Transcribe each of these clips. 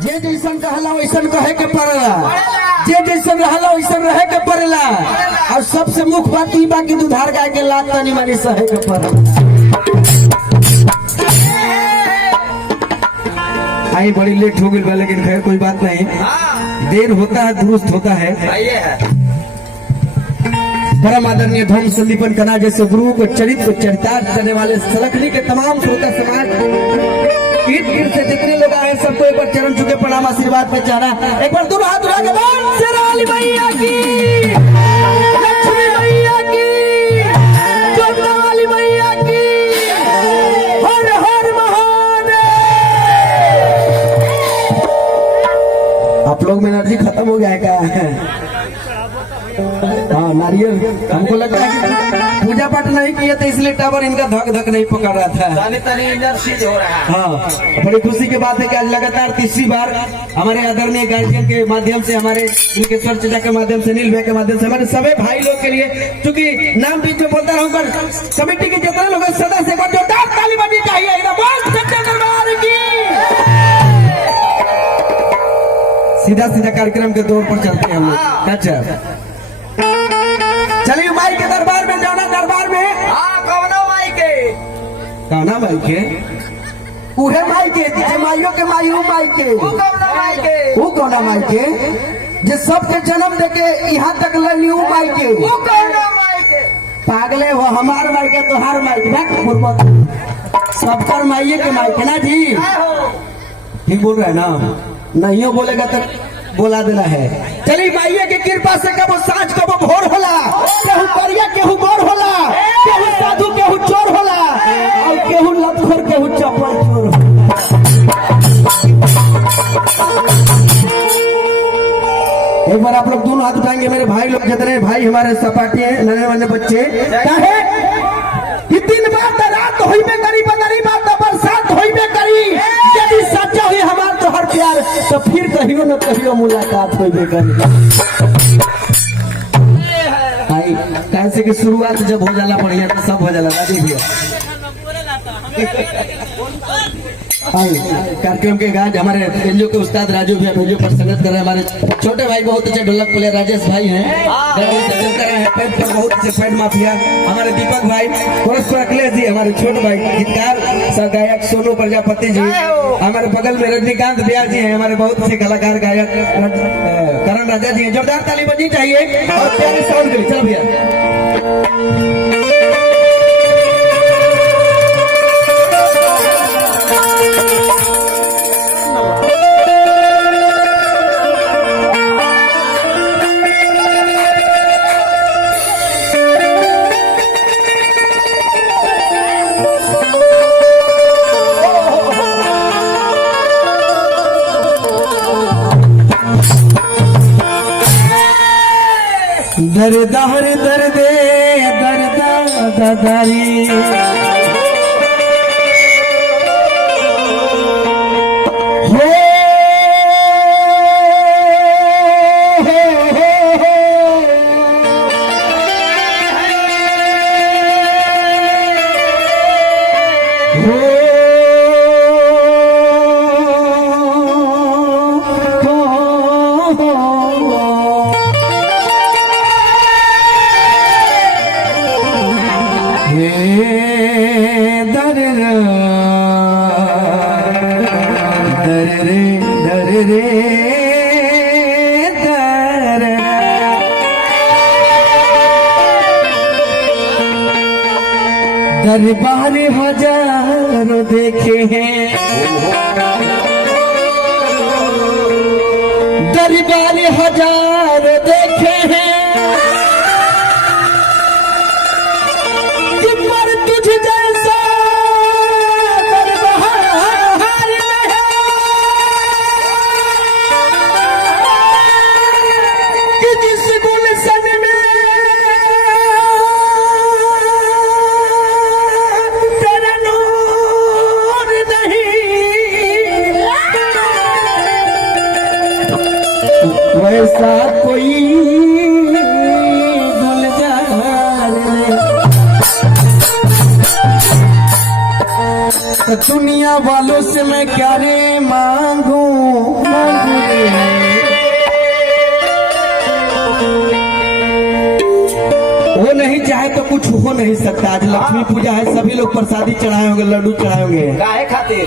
जे जैसन कहला वैसन कहे के पड़ेला, जे जैसन रहला वैसन रहे के पड़ेला। और सबसे मुख्य बात ई बा कि दुधार गाय के लात तनी मानी सहे के पड़ेला। आई बड़ी लेट हो गई लेकिन खैर कोई बात नहीं, देर होता है दुरुस्त होता है। परम आदरणीय धर्म संदीपन कना जैसे गुरु को चरित्र चरितार्थ करने वाले सलखनी के तमाम श्रोता समाज कीट कीट से जितने लोग आए सबको एक बार चरण चुके प्रणाम आशीर्वाद पे चाहना। एक बार दोनों हाथ उठा के बोल शेरावाली मैया की, लक्ष्मी मैया की, जोगना वाली मैया की, हर हर महादेव। आप लोग में एनर्जी खत्म हो गया है क्या? हाँ नारियल, हमको लगता है कि पूजा पाठ नहीं किया था इसलिए टावर इनका धक धक नहीं पकड़ रहा था। हो रहा है। हाँ बड़ी खुशी की बात है कि आज लगातार तीसरी बार हमारे आदरणीय गार्जियन के माध्यम से, हमारे इनकेश्वर चचा के माध्यम से, नील भाई के माध्यम से, हमारे सभी भाई लोग के लिए, क्योंकि नाम बीच में बोलता रहूं पर कमेटी के जितने लोग सदा से जोरदार ताली बजनी चाहिए। सीधा सीधा कार्यक्रम के तौर पर चलते हैं हम लोग। अच्छा चलिए माई के दरबार में जाना, दरबार में कौना माई के उहे माई के माइयों के माई माई के वो कौना माई के जे सबके जन्म देके यहाँ तक लनी माई के पागले हो। हमार माई के तोहार माई के सबकर माइये के माई के ना जी, ठीक बोल रहे ना? नहीं बोलेगा तो बोला देना है। चलिए माइया की कृपा से कबो साँझ कबो भोर होला, केहू करिया केहू गोर होला, केहू साधु केहू चोर होला, और केहू लतखोर केहू चप्पल चोर होला। एक बार आप लोग दोनों हाथ उठाएंगे मेरे भाई लोग, जितने भाई हमारे सपाटी हैं, नन्हे वाले बच्चे, दिन बात रात होई में करी, बदरी बात बरसात होई में करी, यदि सच्चा हुई हमार तो हर प्यार, तो फिर कहियो न कहियो मुलाकात होई में करी। भाई कैसे की शुरुआत जब हो जाला बढ़िया तो सब हो जाला दादी भैया। कार्यक्रम के गाज हमारे बेंजो के उस्ताद राजू भैया बेंजो पर संगत कर रहे हैं। हमारे छोटे भाई बहुत अच्छे ढोलक प्लेयर राजेश भाई हैं, बहुत अच्छे पैड माफिया हमारे दीपक भाई, अखिलेश जी हमारे छोटे भाई गीतकार सह गायक सोनू प्रजापति जी, हमारे बगल में रजनीकांत ब्यास जी हैं, हमारे बहुत अच्छे कलाकार गायक करण राजा जी हैं। जोरदार ताली बजनी चाहिए और प्यारे साउंड के लिए। चलो भैया दरदार दर्दे दरदा ददारी हो दरबार हजारों देखे हैं, दरबार हजार देखे हैं, कि पर तुझ जैसा दरबार नहीं, कि जिस गुलशन में ऐसा कोई गुलजार नहीं। तो दुनिया वालों से मैं क्या रे मांगू वो नहीं चाहे तो कुछ हो नहीं सकता। आज लक्ष्मी पूजा है, सभी लोग प्रसादी चढ़ाए होंगे, लड्डू चढ़ाए होंगे। काहे खातिर?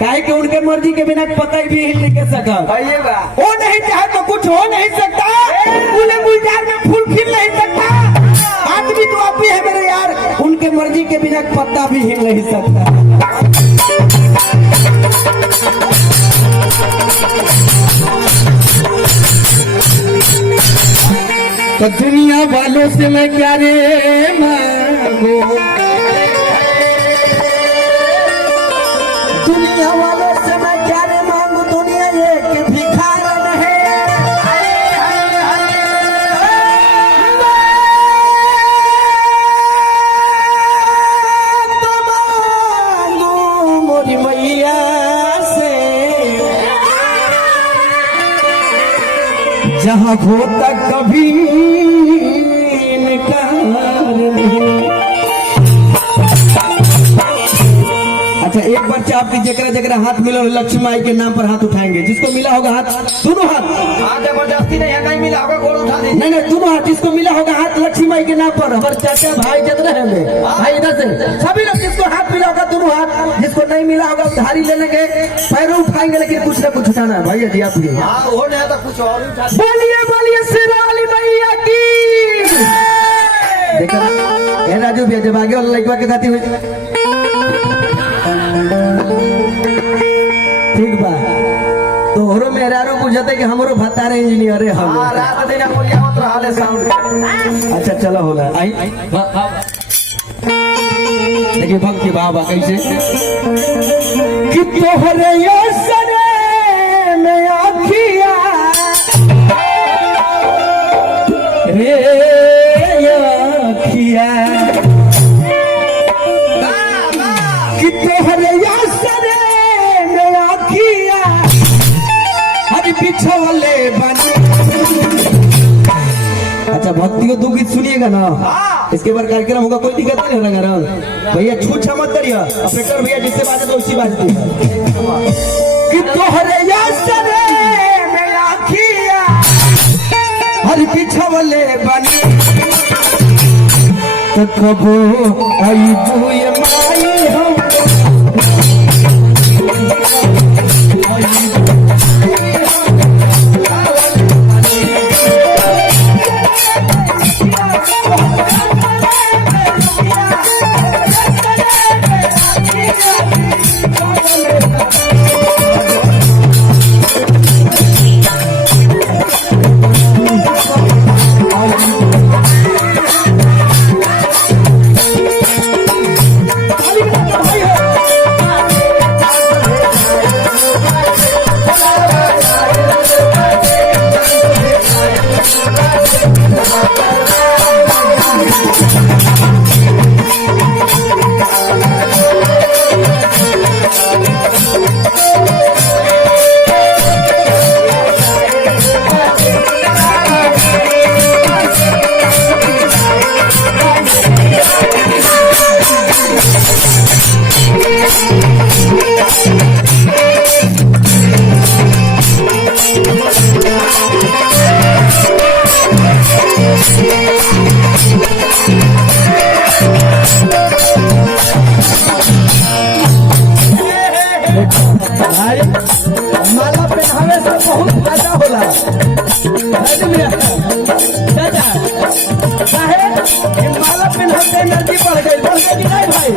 काहे कि उनके मर्जी के बिना पता भी हिल नहीं कर सका। वो नहीं चाहे तो कुछ हो नहीं सकता। पूरे गुलजार में फूल खिल नहीं सकता। आदमी तो आप ही है मेरे यार, उनके मर्जी के बिना पत्ता भी हिल नहीं सकता। तो दुनिया वालों से मैं क्या रे मांगू, दुनिया वालों से मैं क्या रे मांगू, दुनिया एक भिखारन है। तो मांगू मोरी मैया से, जहाँ हो तक कभी अच्छा एक बार आपकी जगह जगह हाथ मिला लक्ष्मी माई के नाम पर हाथ उठाएंगे। जिसको मिला होगा हाथ, दोनों हाथ। जबरदस्ती नहीं है, नहीं मिला होगा गोड़ उठा दे। नहीं दोनों हाथ। जिसको मिला होगा हाथ लक्ष्मी माई के नाम पर, हमारे चाचा भाई जितने हैं भाई इधर से सभी लोग, जिसको हाथ मिला होगा दोनों हाथ। जिसको नहीं मिला होगा धारी लेने के पैरों उठाएंगे, लेकिन कुछ ना कुछ उठाना है भैया जी। आप हो नहीं तो कुछ और उठा। बोलिए बोलिए शेरावाली मैया की। देखा राजू भैया जब आगे वाला लड़का के गाती हुई ठीक बा, तोहरो मेहरारू पूछते कि हमरो भतारे इंजीनियर है हम। रात दिन बोलिया मत रहा साउंड। अच्छा चलो होला आई देखिए भक्त की बाबा कैसे कि तोहरे सरे में आखिया रे आखिया कि तोहरे सरे में आखिया हर पिछवाले बने। अच्छा भक्ति को दो गीत सुनिएगा ना, इसके बाद कार्यक्रम होगा, कोई दिक्कत नहीं होगा भैया। छूछा मत करिए, ऑपरेटर भैया जिससे बात तो उसी बात कि तोहरे सरे में आखिया हर पिछवाले बने। तो कबो आई बुए माई हम माला पहनावे से बहुत फायदा होला। माला पहनाते एनर्जी बढ़ गई कि नहीं भाई?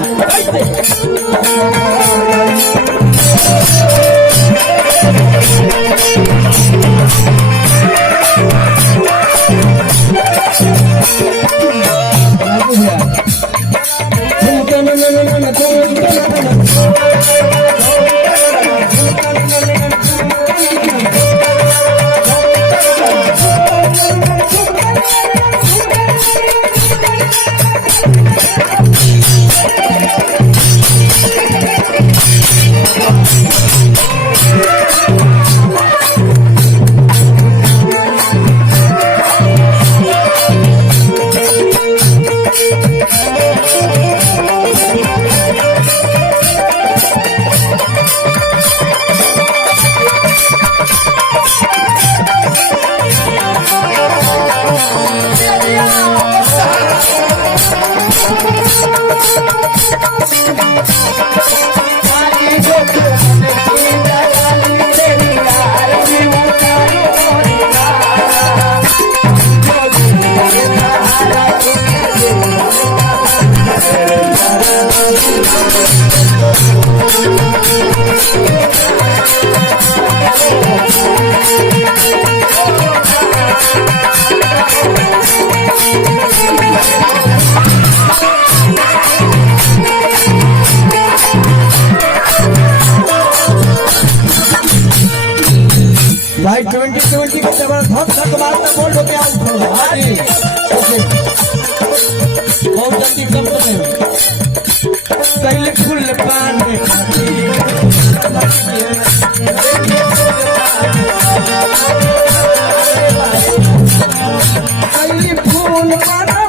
भाई 2020 का जबरदस्त धक मारता बोल्ड होके आउट हो। हाँ जी ओके बहुत जल्दी कम में कैले फूल पाने कैले फूल पाना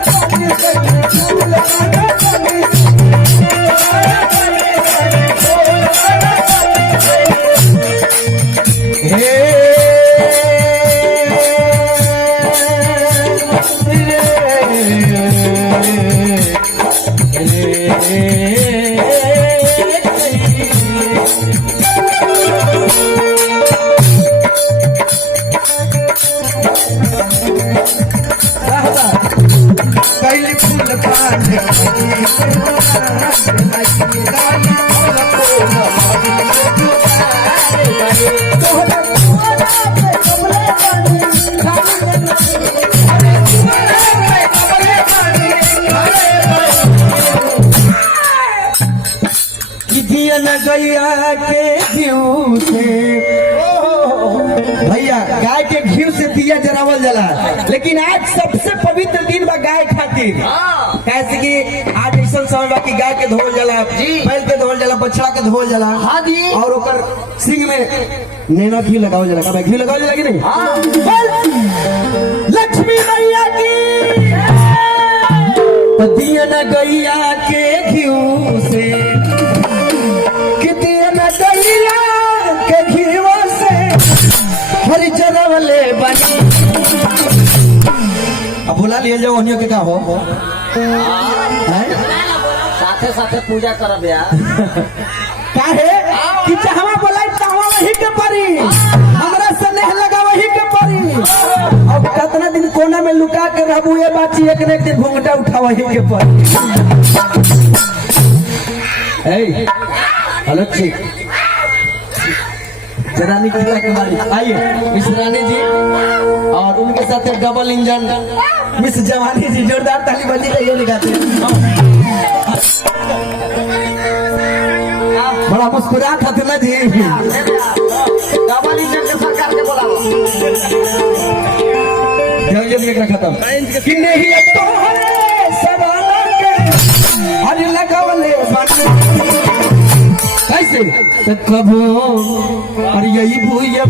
कैले फूल पाने दिया न गैया के घी से भैया गाय के घी से दिया जरावल जला। लेकिन आज सबसे पवित्र दिन बा गाय खातिर। कैसे कि आज ऐसा समय बा कि गाय के धोल जला, बैल के धोल जला, बछड़ा के धोल जला। हाँ जी। और ओकर सिंग में नैना घी लगाओ जला। का घी लगाओ जला कि नहीं? हाँ। लक्ष्मी मैया की दिया न गैया के घी से के घीवा से हरी चरवले बनी। अब बुला लिए जाओ उन्हीं के का हो साथे साथे पूजा करब यार। का है कि चाहवा बोलाई चाहवा वही के परी, हमरा से नहीं लगा वही के परी। अब कितना दिन कोना में लुका के रहबू ये बाची एक न एक दिन घूंघटा उठा वही के परी। हेलो ठीक जरानी के बारी आइए मिस रानी जी और उनके साथ डबल इंजन मिस जवानी जी। जोरदार ताली बजी रही निकालते बड़ा मुस्कुराहट था ना जी। डबल इंजन के सरकार के बोलाओ जल्दी खत्म कि नहीं तो सवाल के हर लगावले बन कैसे तो कबो और यही भूया